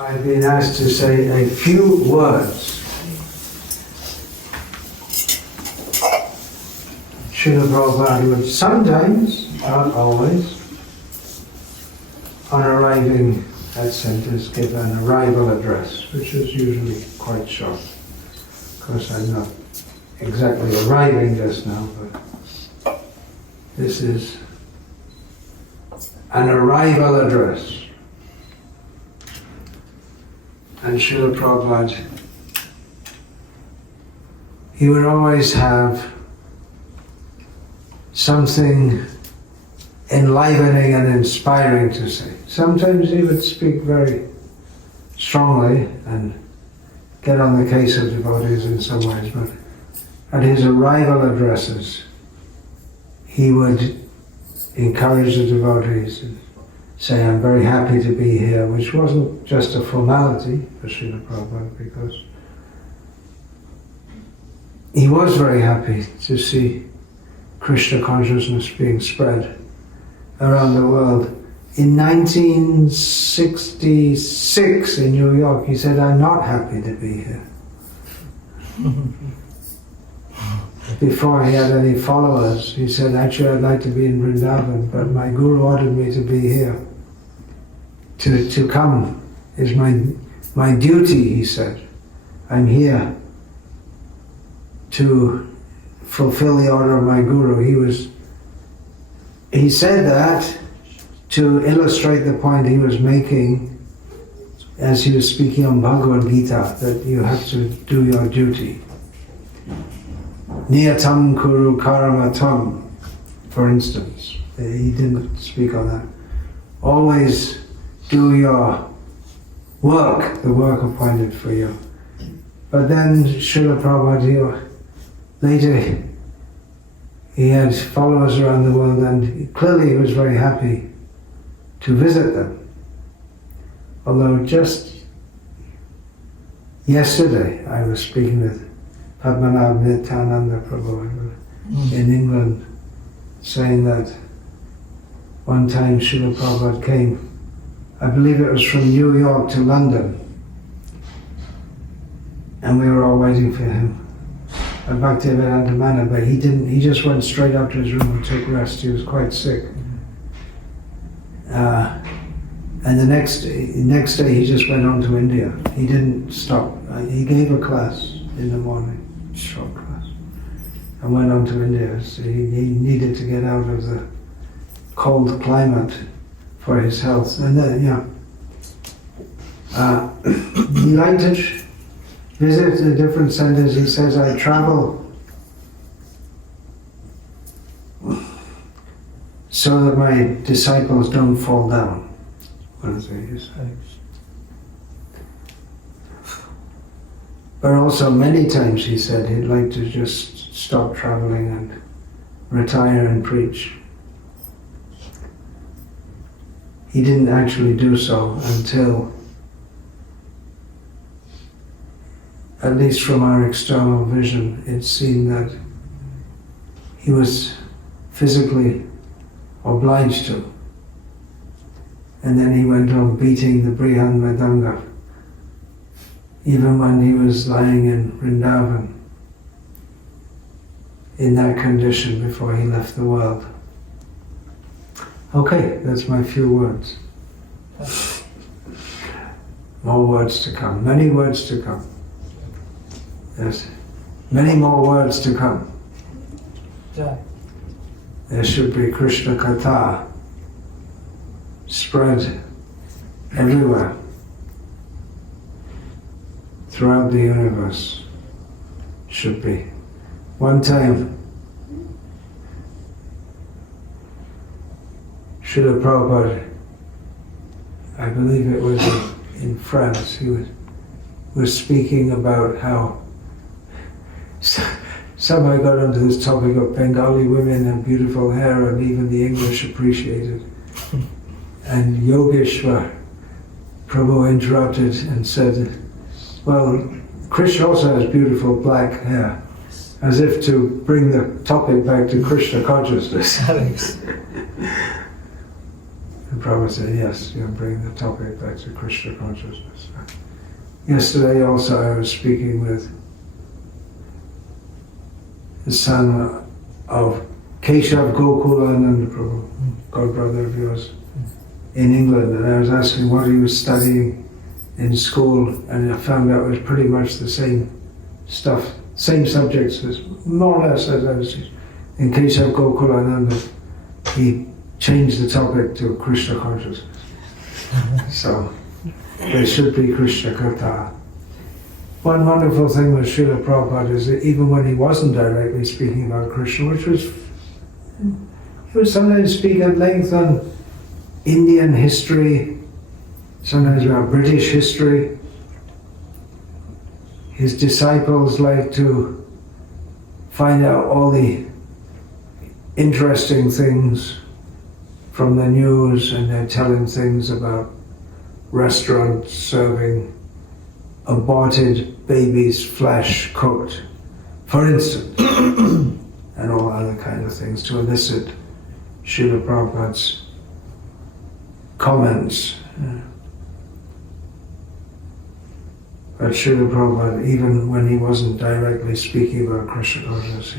I've been asked to say a few words. Srila Prabhupada would sometimes, not always, on arriving at centers, give an arrival address, which is usually quite short. Of course, I'm not exactly arriving just now, but this is an arrival address. And Srila Prabhupada, he would always have something enlivening and inspiring to say. Sometimes he would speak very strongly and get on the case of devotees in some ways, but at his arrival addresses, he would encourage the devotees and say, I'm very happy to be here, which wasn't just a formality for Srila Prabhupada, because he was very happy to see Krishna consciousness being spread around the world. In 1966 in New York, he said, I'm not happy to be here. Before he had any followers, he said, actually I'd like to be in Vrindavan, but my Guru ordered me to be here. To come is my duty, he said. I'm here to fulfill the order of my Guru. He said that to illustrate the point he was making as he was speaking on Bhagavad-gita, that you have to do your duty. Niyatam kuru karamatam, for instance. He didn't speak on that. Always do your work, the work appointed for you. But then Srila Prabhupada, later he had followers around the world, and clearly he was very happy to visit them. Although just yesterday I was speaking with Padmanabh Nityananda Prabhu in England, saying that one time Srila Prabhupada came, I believe it was from New York to London, and we were all waiting for him at Bhaktivedanta Manor, but he didn't, he just went straight up to his room and took rest. He was quite sick. And the next day he just went on to India. He didn't stop. He gave a class in the morning, short class, and went on to India. So he needed to get out of the cold climate for his health. And then, he liked to visit the different centers. He says, I travel so that my disciples don't fall down. What is it you say? But also many times he said he'd like to just stop traveling and retire and preach. He didn't actually do so until, at least from our external vision, it seemed that he was physically obliged to. And then he went on beating the Brihan Mridanga, even when he was lying in Vrindavan, in that condition before he left the world. Okay, that's my few words. More words to come, many words to come. Yes, many more words to come. There should be Krishna katha spread everywhere, throughout the universe. Should be. One time, Srila Prabhupada, I believe it was in France, he was speaking about how somehow got onto this topic of Bengali women and beautiful hair, and even the English appreciated. And Yogeshwar Prabhu interrupted and said, well, Krishna also has beautiful black hair, as if to bring the topic back to Krishna consciousness. And Prabhupada said, yes, you bring the topic back to Krishna consciousness. Yesterday also I was speaking with the son of Keshav Gokulananda Prabhu, god brother of yours, in England, and I was asking what he was studying in school, and I found out it was pretty much the same stuff, same subjects, as more or less as I was teaching. In Keshav Gokulananda, he changed the topic to Krishna consciousness. So there should be Krishna katha. One wonderful thing with Srila Prabhupada is that even when he wasn't directly speaking about Krishna, which was, he would sometimes speak at length on Indian history, sometimes about British history. His disciples like to find out all the interesting things from the news, and they're telling things about restaurants serving aborted baby's flesh cooked, for instance, and all other kind of things to elicit Srila Prabhupada's comments. But Srila Prabhupada, even when he wasn't directly speaking about Krishna consciousness,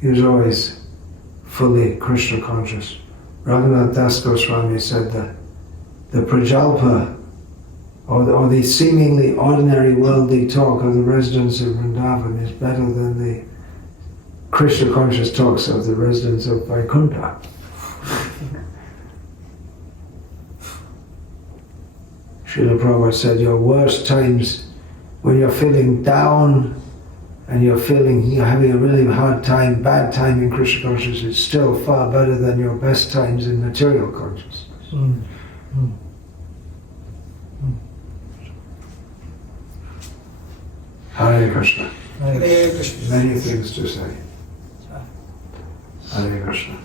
he was always fully Krishna conscious. Raghunath Das Goswami said that the prajalpa, or the seemingly ordinary worldly talk of the residents of Vrindavan is better than the Krishna conscious talks of the residents of Vaikuntha. Srila Prabhupada said, your worst times, when you're feeling down and you're having a really hard time, bad time in Krishna consciousness, is still far better than your best times in material consciousness. Hare Krishna. Hare Krishna. Many things to say. Hare Krishna.